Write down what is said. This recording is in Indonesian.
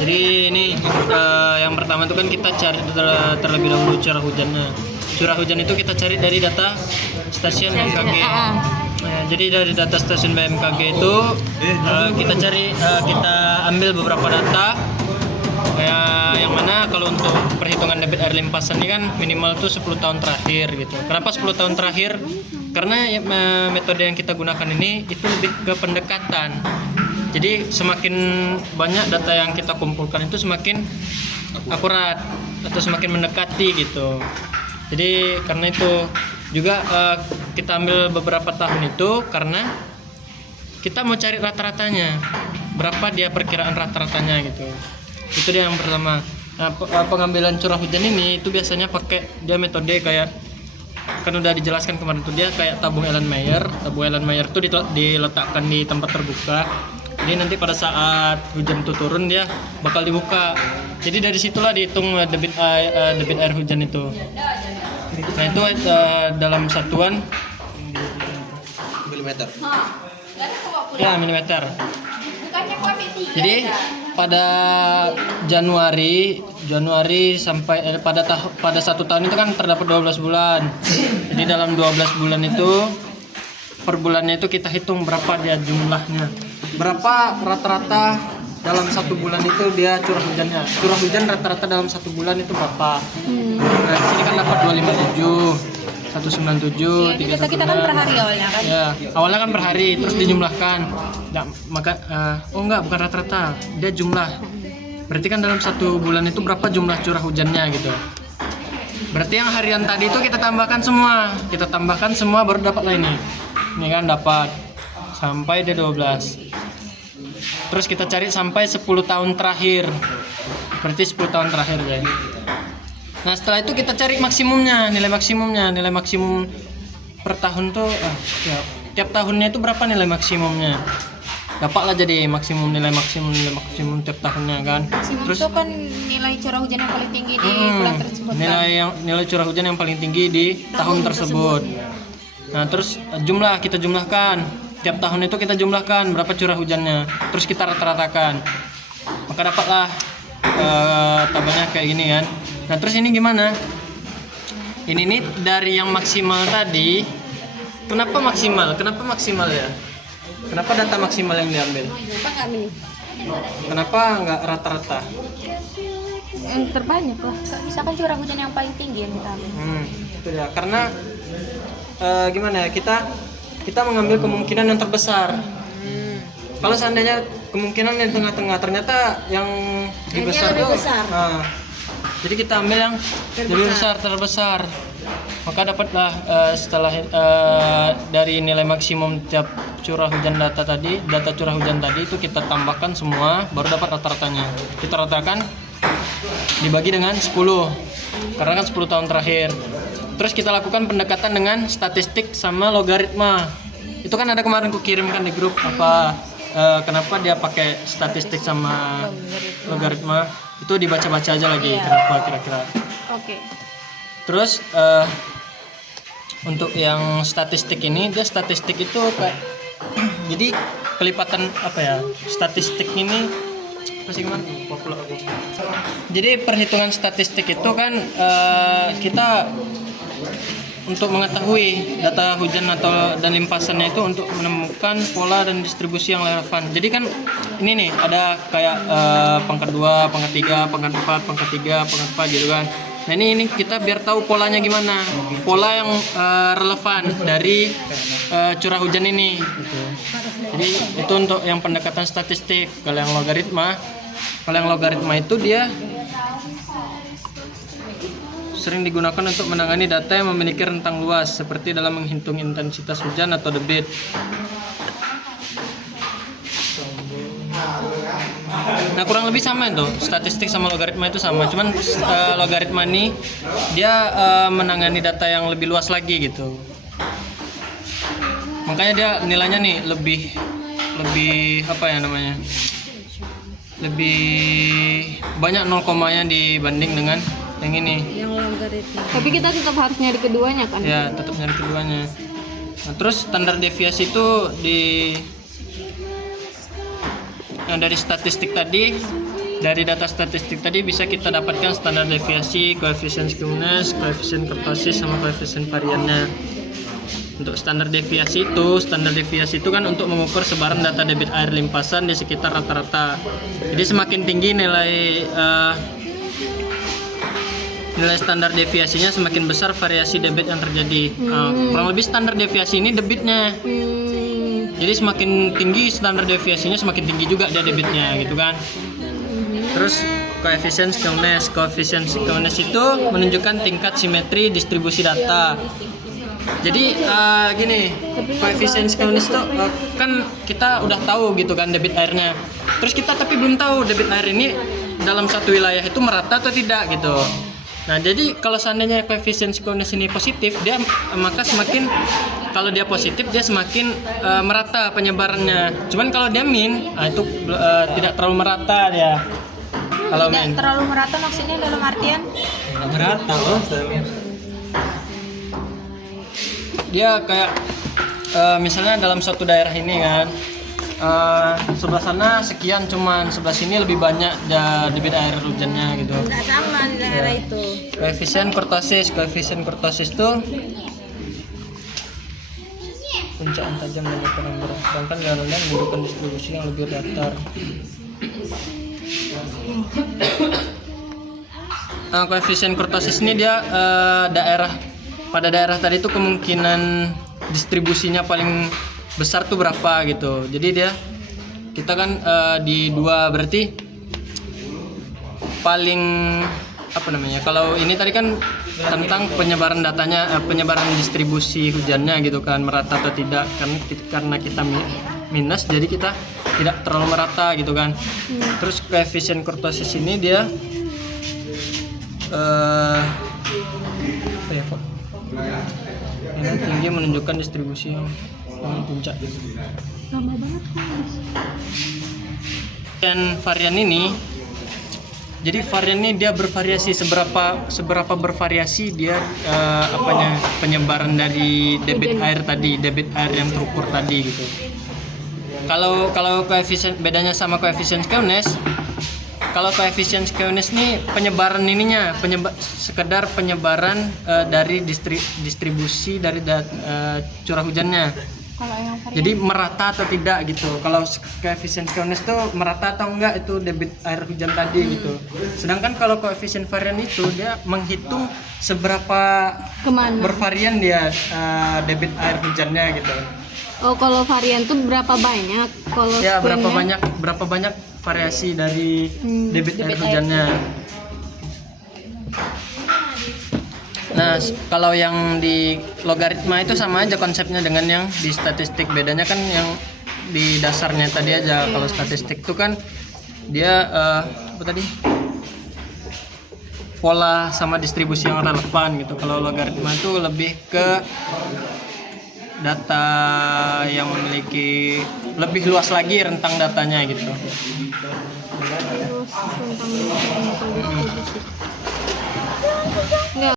Jadi ini yang pertama itu kan kita cari terlebih dahulu curah hujannya. Curah hujan itu kita cari dari data stasiun BMKG. Nah, jadi dari data stasiun BMKG itu kita cari, kita ambil beberapa data. Yang mana kalau untuk perhitungan debit air limpasan ini kan minimal tuh 10 tahun terakhir gitu. Kenapa 10 tahun terakhir? Karena metode yang kita gunakan ini itu lebih ke pendekatan. Jadi semakin banyak data yang kita kumpulkan itu semakin akurat atau semakin mendekati gitu. Jadi karena itu juga kita ambil beberapa tahun itu karena kita mau cari rata-ratanya. Berapa dia perkiraan rata-ratanya gitu. Itu dia yang pertama. Nah, pengambilan curah hujan ini itu biasanya pakai dia metode kayak, kan udah dijelaskan kemarin tuh, dia kayak tabung Erlenmeyer. Tabung Erlenmeyer itu diletakkan di tempat terbuka. Jadi nanti pada saat hujan itu turun dia bakal dibuka. Jadi dari situlah dihitung debit air hujan itu. Nah itu dalam satuan milimeter. Ya, milimeter. Jadi pada Januari sampai pada 1 tahun itu kan terdapat 12 bulan. Jadi dalam 12 bulan itu per bulannya itu kita hitung berapa dia jumlahnya. Berapa rata-rata dalam 1 bulan itu dia curah hujannya. Curah hujan rata-rata dalam 1 bulan itu berapa? Nah, di sini kan dapat 257. 197, 316. Kita kan per hari awalnya kan? Ya, awalnya kan per hari, terus dijumlahkan. Ya, maka bukan rata-rata, dia jumlah. Berarti kan dalam 1 bulan itu berapa jumlah curah hujannya gitu. Berarti yang harian tadi itu kita tambahkan semua baru dapat lah ini. Ini kan dapat sampai dia 12. Terus kita cari sampai 10 tahun terakhir. Berarti 10 tahun terakhir guys. Nah setelah itu kita cari maksimumnya, nilai maksimum per tahun tuh ya, tiap tahunnya itu berapa nilai maksimumnya, dapatlah jadi nilai maksimum tiap tahunnya kan. Maksimum Terus itu kan nilai curah hujan yang paling tinggi di bulan tersebut kan? nilai curah hujan yang paling tinggi di tahun tersebut. Nah terus kita jumlahkan tiap tahun itu, kita jumlahkan berapa curah hujannya, terus kita rata-ratakan, maka dapatlah tabelnya kayak gini kan. Nah terus ini gimana? Ini nih dari yang maksimal tadi. Kenapa maksimal ya? Kenapa data maksimal yang diambil? Kenapa nggak rata-rata? Terbanyak lah. Misalkan curah hujan yang paling tinggi yang kita ambil. Itu ya. Karena gimana ya? Kita mengambil kemungkinan yang terbesar. Kalau seandainya kemungkinan yang tengah-tengah, ternyata yang lebih besar lebih tuh. besar. Jadi kita ambil yang lebih terbesar. Maka dapatlah setelah dari nilai maksimum tiap curah hujan data curah hujan tadi itu kita tambahkan semua, baru dapat rata-ratanya. Kita ratakan dibagi dengan 10. Karena kan 10 tahun terakhir. Terus kita lakukan pendekatan dengan statistik sama logaritma. Itu kan ada kemarin ku kirimkan di grup kenapa dia pakai statistik sama logaritma. Itu dibaca-baca aja lagi kenapa kira-kira. Oke. Terus untuk yang statistik ini, dia statistik itu kayak jadi kelipatan statistik ini apa sih gimana? Jadi perhitungan statistik itu kan kita untuk mengetahui data hujan dan limpasannya itu untuk menemukan pola dan distribusi yang relevan. Jadi kan ini nih ada kayak pangkat 2, pangkat 3, pangkat 4, pangkat 3, pangkat 4 gitu kan. Nah ini kita biar tahu polanya gimana, pola yang relevan dari curah hujan ini gitu. Jadi itu untuk yang pendekatan statistik. Kalau yang logaritma itu dia sering digunakan untuk menangani data yang memiliki rentang luas, seperti dalam menghitung intensitas hujan atau debit. Nah kurang lebih sama itu, statistik sama logaritma itu sama, cuman logaritma ini dia menangani data yang lebih luas lagi gitu. Makanya dia nilainya nih lebih lebih banyak 0, dibanding dengan yang ini. Yang logaritma. Tapi kita tetap harus nyari keduanya kan? Ya, tetap nyari keduanya. Nah, terus standar deviasi itu yang dari statistik tadi dari data statistik tadi bisa kita dapatkan standar deviasi, koefisien skewness, koefisien kurtosis, sama koefisien variannya. Untuk standar deviasi itu kan untuk mengukur sebaran data debit air limpasan di sekitar rata-rata. Jadi semakin tinggi nilai standar deviasinya, semakin besar variasi debit yang terjadi. Kurang lebih standar deviasi ini debitnya. Jadi semakin tinggi standar deviasinya, semakin tinggi juga dia debitnya gitu kan. Terus koefisien skewness itu menunjukkan tingkat simetri distribusi data. Jadi gini, koefisien skewness itu kan kita udah tahu gitu kan debit airnya. Terus kita tapi belum tahu debit air ini dalam satu wilayah itu merata atau tidak gitu. Nah, jadi kalau seandainya koefisien skewness ini positif, maka semakin, kalau dia positif dia semakin merata penyebarannya. Cuman kalau dia min, itu tidak terlalu merata dia. Kalau min Terlalu merata maksudnya dalam artian merata loh. Dia kayak misalnya dalam suatu daerah ini kan, sebelah sana sekian, cuman sebelah sini lebih banyak debit air hujannya gitu. tidak sama di daerah itu. Koefisien kurtosis itu puncak tajam dan kurang berat, sedangkan granulnya menunjukkan distribusi yang lebih datar. Koefisien kurtosis ini dia pada daerah tadi itu kemungkinan distribusinya paling besar tuh berapa gitu. Jadi kita kan di 2 berarti paling kalau ini tadi kan tentang penyebaran datanya, penyebaran distribusi hujannya gitu kan, merata atau tidak, karena kita minus jadi kita tidak terlalu merata gitu kan. Terus koefisien kurtosis ini dia yang tinggi menunjukkan distribusi yang puncak. Lama banget Dan varian ini, jadi varian ini dia bervariasi, seberapa bervariasi dia penyebaran dari debit air tadi, debit air yang terukur tadi gitu. Kalau koefisien bedanya sama koefisien skewness, kalau koefisien skewness ini penyebaran sekedar penyebaran dari distribusi dari curah hujannya. kalau yang varian. Jadi merata atau tidak gitu. Kalau koefisien skewness itu merata atau enggak itu debit air hujan tadi gitu. Sedangkan kalau koefisien varian itu dia menghitung seberapa bervarian dia debit air hujannya gitu. Oh, kalau varian tuh berapa banyak? Kalau Ya, berapa banyak variasi dari debit air hujannya. Nah, kalau yang di logaritma itu sama aja konsepnya dengan yang di statistik. Bedanya kan yang di dasarnya tadi aja. Kalau statistik itu kan dia pola sama distribusi yang relevan gitu. Kalau logaritma itu lebih ke data yang memiliki lebih luas lagi rentang datanya gitu. Enggak.